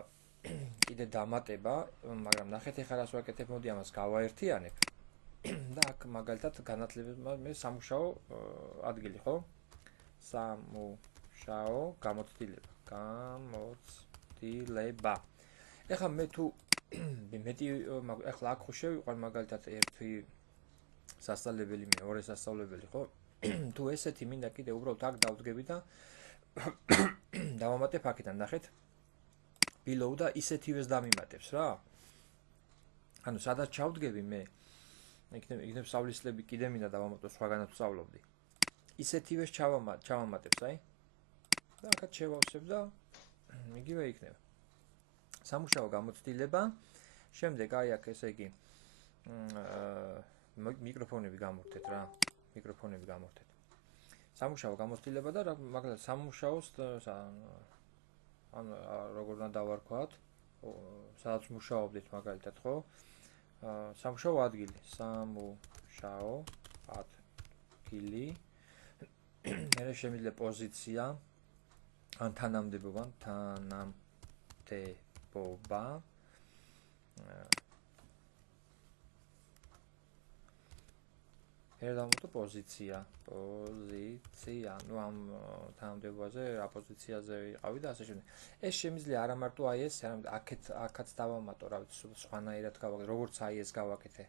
კიდე დამატება, მაგრამ ნახეთ ეხლა რას ვაკეთებ, მოდი ამას გავაერთიანებ. და აქ მაგალითად განათლება მე სამუშაო ადგილი, ხო? სამუშაო გამოცდილება. ეხლა მე თუ მეტი ეხლა აქ ხო შევიყვან მაგალითად ერთი სასწავლებელი, მეორე სასწავლებელი, ხო? თუ ესეთი მინდა კიდე უბრალოდ აქ დავდგები და დავამატებ აქედან, ნახეთ? below და ისეთივეს დამიმატებს რა. ანუ სადაც ჩავდგები მე იქნებ სწავლის წლები კიდე მინდა დავამატო სხვაგანაც ვსწავლობდი. ისეთივეს ჩავამატებს, აი. და აქაც შევავსებ და იგივე იქნება. სამუშაო გამოცდილება. შემდეგ აი აქ ესე იგი მიკროფონები გამორთეთ რა. მიკროფონები გამორთეთ. სამუშაო გამოცდილება და მაგალითად სამუშაოს ან როგორ უნდა დავარქვათ, სადაც მუშაობდით მაგალითად, ხო? სამუშაო ადგილი, სამუშაო ადგილი. მერე შემიძლია პოზიცია ან თანამდებობა. ერდამოტო პოზიცია, ну ამ თანამდებობაზე რა პოზიციაზე ვიყავი და ასე შემდეგ. ეს შემიძლია არა მარტო აი ეს, არამედ აქაც დავამატო, რა ვიცი, სხვანაირად გავაკეთე, როგორც აი ეს გავაკეთე.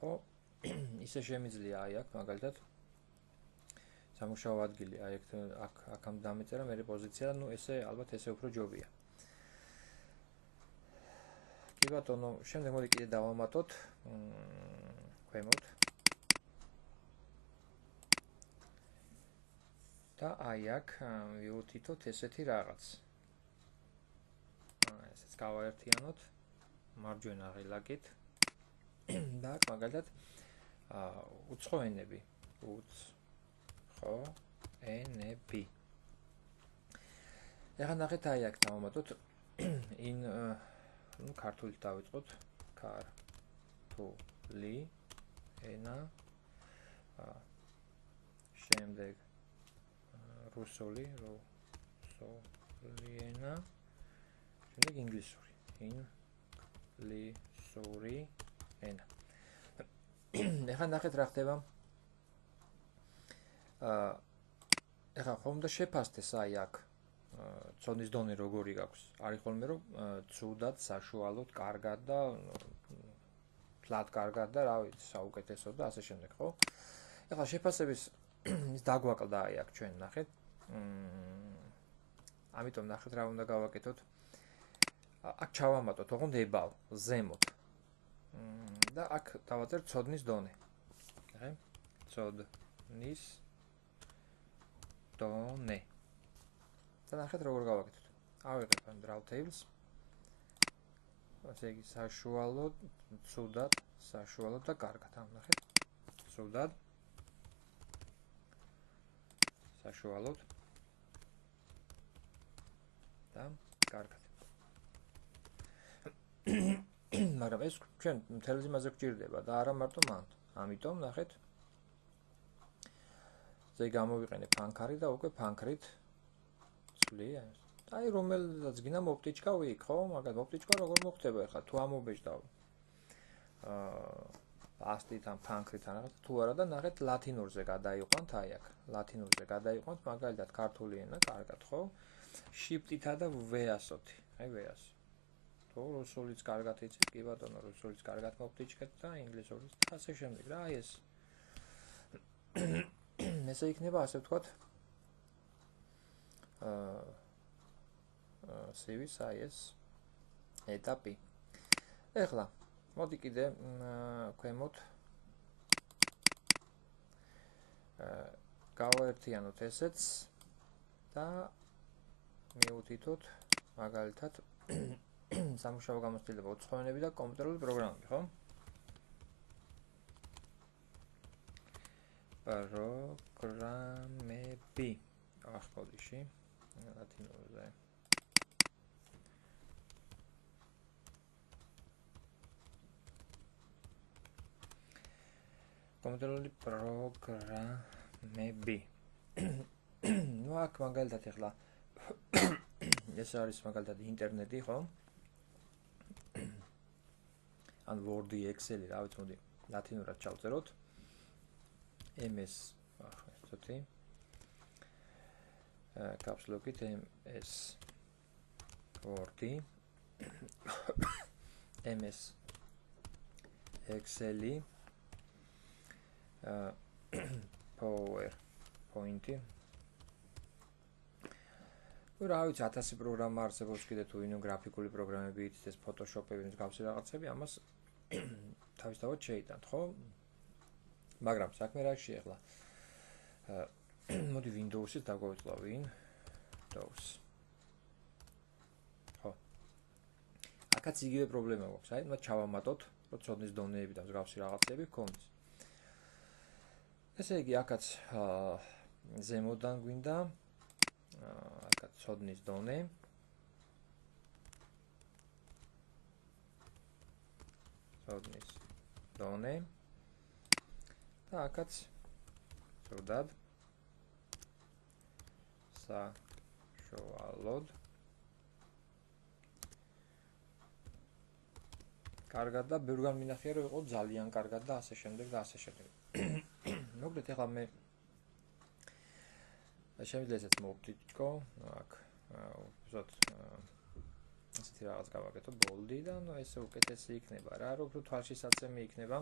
ხო? ისე შემიძლია აი აქ მაგალითად სამუშაო ადგილი, აი აქ დამეწერა მე პოზიცია, ну ესე ალბათ ესე უფრო ჯობია. კი ბატონო, შემდეგ მოდი კიდე დავამატოთ ქვემოთ. და აი აქ ვიუთითოთ ესეთი რაღაც. ესეც გავაერთიანოთ მარჯვენა ღილაკით. და აქ მაგალითად უცხო ენები. უცხოენები. ეხლა ნახეთ აი აქ დავამატოთ ქართულით დავიწყოთ. ქართული. ენა, შემდეგ რუსული ენა, შემდეგ ინგლისური ენა. ეხლა ნახეთ რა ხდება. ეხლა ხომ და შეფასდეს აი აქ ცოდნის დონე როგორი გაქვს. არის ხოლმე რომ ცუდად, საშუალოდ, კარგად და ფლად კარგად და რა ვიცი, საუკეთესო და ასე შემდეგ, ხო? ეხლა შეფასების ის დაგვაკლდა აი აქ ჩვენ ნახეთ. ამიტომ ნახეთ რა უნდა გავაკეთოთ. აქ ჩავამატოთ ოღონდ ებავ, ზემოთ. და აქ დავაწერთ ცოდნის დონე. ნახე? ცოდნის დონე. და ნახეთ როგორ გავაკეთოთ. ავიღებ ამ draw tables. ასე იგი საშუალოდ, ცუდად, საშუალოდ და კარგად. ნახეთ. ცუდად. საშუალოდ და კარგად. მაგრამ ეს ჩვენ მთელ ზიმაზე გვჭირდება და არა მარტო მანდ. ამიტომ ნახეთ. ზეი გამოვიყენე ფანქარი და უკვე ფანქრით ცვლია. აი რომელსაც გინდა მოპტიჩკა ვიქ, ხო? მაგრამ მოპტიჩკა როგორ მოხდება ახლა თუ ამობეჭდავ. ასტით ან ფანქრით ან რაღაც თუ არა და ნახეთ ლათინურზე გადაიყვანთ აი აქ. ლათინურზე გადაიყვანთ მაგალითად ქართული ენა, კარგად, ხო? შიფტითა და ვეასოთი. აი ვეასო. თუ რუსულიც კარგად იცით, კი ბატონო, რუსულიც კარგად მოპტიჩკეთ და ინგლისურიც და ასე შემდეგ რა, აი ეს. ესე იქნება ასე ვთქვათ. CV-ს აი ეს ეტაპი. ეხლა მოდი კიდე ქვემოთ გავაერთიანოთ ესეც და მიუთითოთ მაგალითად სამუშაო გამოცდილება უცხოენები და კომპიუტერული პროგრამები, ხო? პროგრამები ახალში ლათინურზე. კომპიუტერული პროგრამები. ნუ აქ მაგალითად ეხლა ეს არის მაგალითად ინტერნეტი, ხო? ან Word-ი, Excel-ი, რა ვიცი, მოდი ლათინურად ჩავწეროთ. MS, ახლა ესეთი. caps lock-ით MS Word-ი. MS Excel-ი. PowerPoint-ი. რა ვიცი 1000 პროგრამა არსებობს კიდე თუ ვინმე გრაფიკული პროგრამები იცით ეს Photoshop-ები მსგავსი რაღაცები ამას თავისთავად შეიტანთ, ხო? მაგრამ საქმე რაში ახლა? მოდი Windows-ით დაგვავიწყო Windows. ხო. აქაც იგივე პრობლემა გვაქვს, აი, მათ ჩავამატოთ, რომ ცოდნის დონეები და მსგავსი რაღაცები გქონდეს. ესე იგი, აქაც ზემოდან გვინდა აქაც ცოდნის დონე. ცოდნის დონე. და აქაც ცუდად საშუალოდ კარგად და ბევრგან მინახია რომ იყო ძალიან კარგად და ასე შემდეგ და ასე შემდეგ. მოკლედ ეხლა მე შემიძლია ესეც მოვტიჩკო, აქ უბრალოდ ასეთი რაღაც გავაკეთო ბოლდი და ნუ ესე უკეთესი იქნება რა, რომ უფრო თვალშისაცემი იქნება.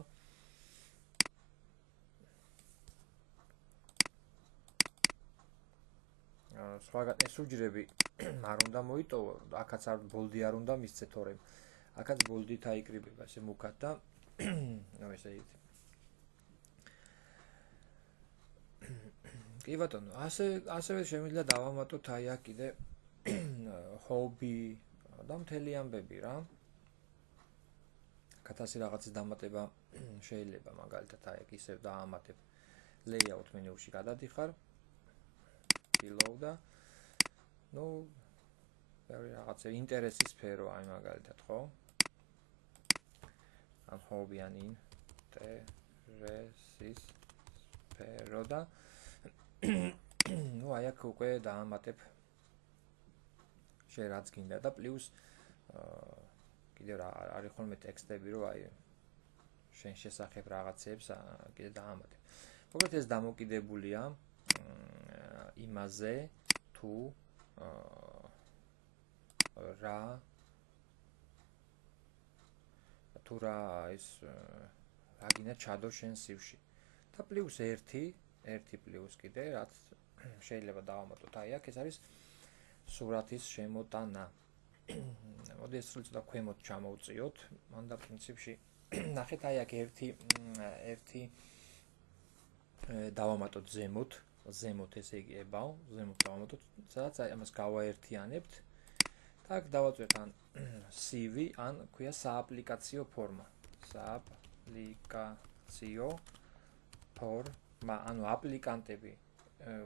სხვაგან ეს უჯრები არ უნდა მოიტოვო, აქაც არ ბოლდი არ უნდა მისცე თორემ. აქაც ბოლდით აიკრიბება ესე მუქად და ნუ ესე იგი. კი ბატონო, ასევე შემიძლია დავამატოთ აი აქ კიდე ჰობი და მთელი ამბები რა. კათასი რაღაცის დამატება შეიძლება მაგალითად აი აქ ისევ დაამატებ layout მენიუში გადადიხარ. below და ნუ რაღაცა ინტერესის სფერო აი მაგალითად ხო? ან ჰობი ან ინტერესის სფერო და ნუ აი აქ უკვე დაამატებ შენ რაც გინდა და პლუს კიდევ რა არის ხოლმე ტექსტები რომ აი შენ შესახებ რაღაცებს კიდე დაამატებ. მოკლედ ეს დამოკიდებულია იმაზე თუ რა ის რა გინდა ჩადო შენ სივში. და პლუს ერთი პლუს კიდე რაც შეიძლება დავამატოთ აი აქ ეს არის სურათის შემოტანა. მოდი ეს ცოტა ქვემოთ ჩამოვწიოთ. მანდა პრინციპში ნახეთ აი აქ ერთი დავამატოთ ზემოთ ესე იგი ებავ, ზემოთ დავამატოთ, სადაც აი ამას გავაერთიანებთ. და აქ დავაწვევთ ან CV, ან ქვია სააპლიკაციო ფორმა. სააპლიკაციო ფორმა, ანუ აპლიკანტები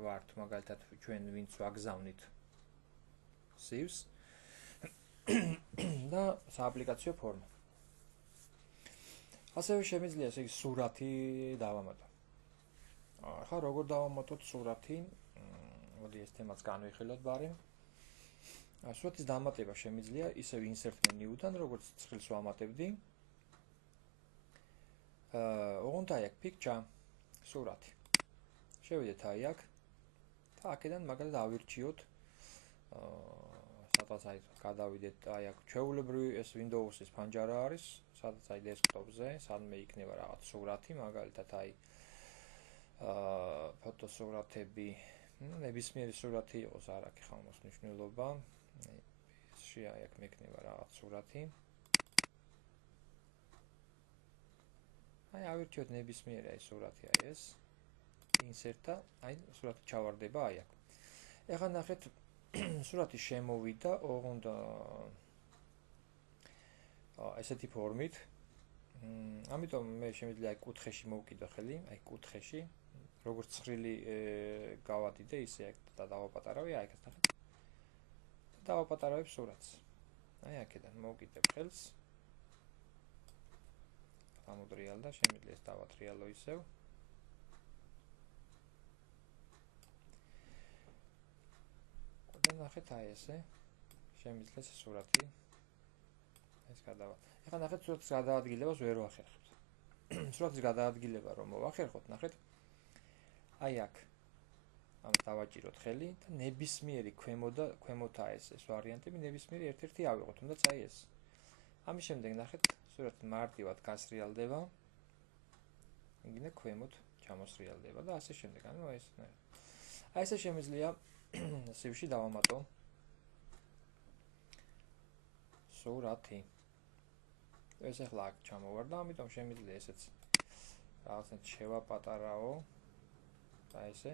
ვართ მაგალითად ჩვენ ვინც ვაგზავნით CV-ს და სააპლიკაციო ფორმა. ასევე შემიძლია ესე იგი სურათი დავამატო. ახლა როგორ დავამატოთ სურათი? მოდი ეს თემაც განვიხილოთ ბარემ. სურათის დამატება შემიძლია ისევ insert menu-დან, როგორც ცხრილს ვამატებდი. ოღონდ აი აქ picture სურათი. შევიდეთ აი აქ და აქედან მაგალითად ავირჩიოთ სადაც აი გადავიდეთ აი აქ ჩვეულებრივი ეს Windows-ის ფანჯარა არის, სადაც აი desktop-ზე, სადმე იქნება რაღაც სურათი, მაგალითად აი ფოტოსურათები, ნებისმიერი სურათი იყოს, არ აქვს ხალხოს მნიშვნელობა. ისში აი აქ მექნება რაღაც სურათი. აი ავირჩიოთ ნებისმიერი აი სურათი აი ეს. insert და აი სურათი ჩავარდება აი აქ. ეხლა ნახეთ სურათი შემოვიდა, ოღონდ ესეთი ფორმით. ამიტომ მე შემიძლია აი კუთხეში მოვკიდო ხელი, აი კუთხეში, როგორც ცხრილი გავადიდე, ისე აქ და დავაპატარავე, აი აქ ნახეთ. დავაპატარავებ სურათს. აი აქედან მოვკიდებ ხელს. გამოდრიალდა, შემიძლია ეს დავატრიალო ისევ. და ნახეთ აი ესე. შემიძლია ეს სურათი ეს გადავა. ეხლა ნახეთ სურათის გადაადგილებას ვერ ვახერხებთ. სურათის გადაადგილება რომ მოვახერხოთ, ნახეთ. აი აქ ამას დავაჭიროთ ხელი და ნებისმიერი ქვემოთაა ეს ვარიანტები, ნებისმიერი ერთ-ერთი ავიღოთ, თუნდაც აი ეს. ამის შემდეგ ნახეთ, სურათი მარტივად გასრიალდება. იგივე ქვემოთ ჩამოსრიალდება და ასე შემდეგ. ანუ ეს აი ესე შემიძლია CV-ში დავამატო სურათი. ეს ახლა აქ ჩამოვარდა, ამიტომ შემიძლია ესეც რაღაცნაირად შევაპატარაო და ესე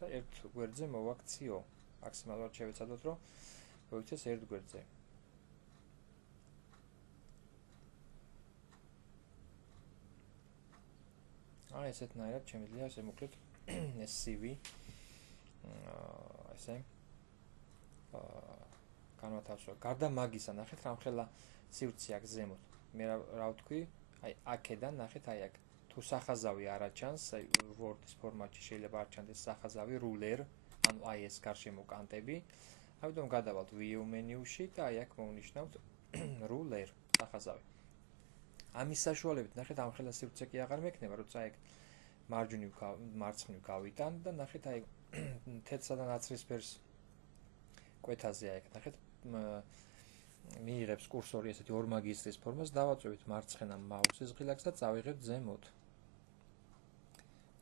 და ერთ გვერდზე მოვაქციო. მაქსიმალურად შევეცადოთ, რომ მოიქცეს ერთ გვერდზე. აი ესეთნაირად შემიძლია ესე მოკლედ ეს CV ესე განვათავსო. გარდა მაგისა, ნახეთ რამხელა სივრცე აქ ზემოთ. მე რა ვთქვი? აი აქედან ნახეთ აი აქ თუ სახაზავი არ აჩანს, აი Word-ის ფორმატში შეიძლება არ ჩანდეს სახაზავი ruler, ანუ აი ეს გარშემო კანტები. ამიტომ გადავალთ view menu-ში და აი აქ მოვნიშნავთ ruler სახაზავი. ამის საშუალებით ნახეთ ამხელა სივრცე კი აღარ მექნება, როცა აი მარცხნივ გავიტან და ნახეთ აი თეთრსა და ნაცრისფერს კვეთაზე აი ნახეთ მიიღებს კურსორი ესეთი ორმაგისტრის ფორმას, დავაწვევით მარცხენა მაუსის ღილაკს და წავიღებთ ზემოთ.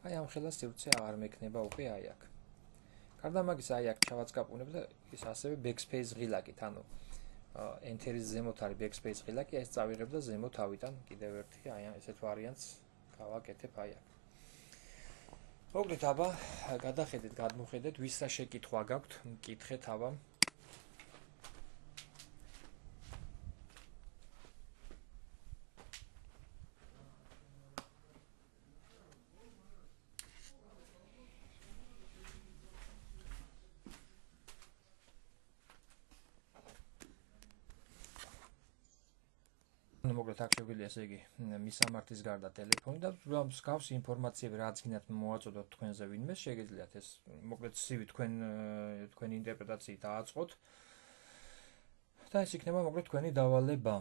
აი ამხელა სივრცე აღარ მექნება უკვე აი აქ. გარდა მაგისა აი აქ ჩავაწყაპუნებ და ის ასევე backspace ღილაკით, ანუ enter-ის ზემოთ არის backspace ღილაკი, ეს წავიღებ და ზემოთ ავიტან კიდევ ერთი აი ესეთ ვარიანტს გავაკეთებ აი აქ. მოგდეთ აბა, გადახედეთ, გადმოხედეთ, ვის რა შეკითხვა გაქვთ, მკითხეთ აბა. დავწეროთ აქ შეგვიძლია ესე იგი მისამართის გარდა ტელეფონი და მსგავსი ინფორმაციები რაც გინდათ მოვაწოდოთ თქვენზე ვინმეს, შეგიძლიათ ეს მოკლედ CV თქვენი ინტერპრეტაციით დააწყოთ და ეს იქნება მოკლედ თქვენი დავალება.